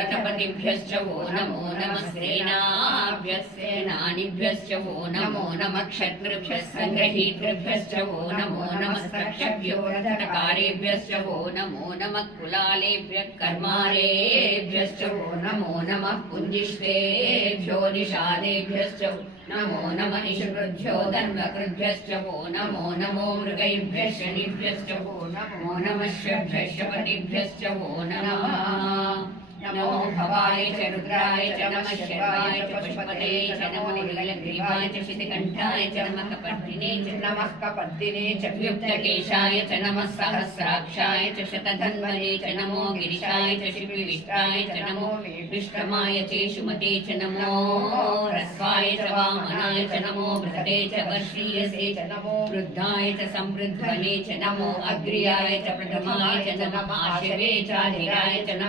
रथपतिभ्यश्च वो नमो नमः सेनाभ्यश्च वो नमो नमः क्षत्रिभ्यः सङ्ग्रहीतृभ्यश्च वो नमो नमः रक्षभ्यो रथकारेभ्यश्च वो नमो नमः कुलालेभ्यः कर्मारेभ्यश्च वो नमो नमः पुञ्जिष्टेभ्यो निषादेभ्यश्च नमो नमः निषकृभ्यो धन्वकृभ्यश्च वो नमो नमो मृगैभ्यः शनिभ्यश्च वो नमो नमः शभ्यश्च वो नमः नमो भवाय च रुद्राय च नमः शर्वाय च पशुपते च नमो नीलग्रीवाय च शितिकण्ठाय च नमः कपर्दिने च व्युक्तकेशाय च नमः सहस्राक्षाय च शतधन्वने च नमो गिरिशाय च शिविष्टाय च नमो विष्टमाय चेषुमते च नमो ह्रस्वाय च वामनाय च नमो बृहते च वर्षीयसे च नमो वृद्धाय च समृद्धने च नमो अग्र्याय च प्रथमाय च नमः आशिवे च धीराय च नमः